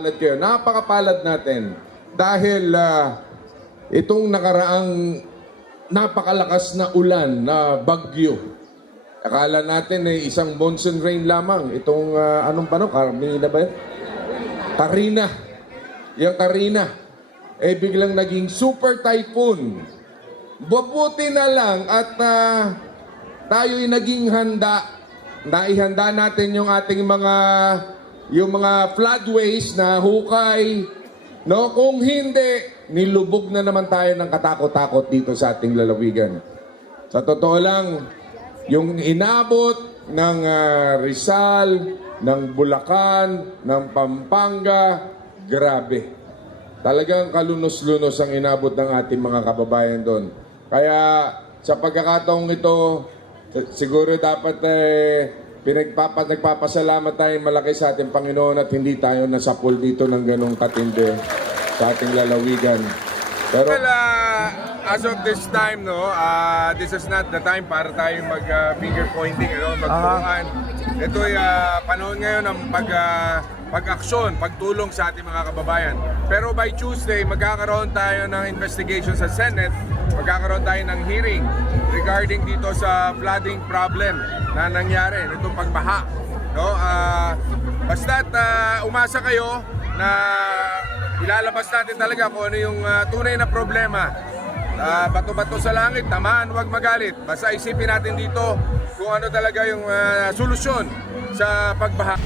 Palad kayo. Napakapalad natin dahil ah, itong nakaraang napakalakas na ulan na bagyo. Akala natin ay isang monsoon rain lamang. Itong ah, anong pano? Carmina ba yun? Karina. Yung Karina. Eh biglang naging super typhoon. Mabuti na lang at ah, tayo'y naging handa. Naihanda natin yung ating mga yung mga floodways na hukay. No, kung hindi, nilubog na naman tayo ng katakot-takot dito sa ating lalawigan. Sa totoo lang, yung inabot ng ah, Rizal, ng Bulacan, ng Pampanga, grabe. Talagang kalunos-lunos ang inabot ng ating mga kababayan doon. Kaya sa pagkakataong ito, siguro dapat eh, pinagpapa, nagpapasalamat tayo malaki sa ating Panginoon at hindi tayo nasapul dito ng ganong katindi sa ating lalawigan. Pero Well, uh, as of this time, no, uh, this is not the time para tayo mag uh, finger pointing, ano, magturuan. Ito ay uh, panahon ngayon ng pag uh, pag-aksyon, pagtulong sa ating mga kababayan. Pero by Tuesday, magkakaroon tayo ng investigation sa Senate, magkakaroon tayo ng hearing regarding dito sa flooding problem na nangyari, itong pagbaha. No, uh, basta't uh, umasa kayo na ilalabas natin talaga kung ano yung ah, tunay na problema. Ah, bato-bato sa langit, tamaan, huwag magalit. Basta isipin natin dito kung ano talaga yung ah, solusyon sa pagbaha.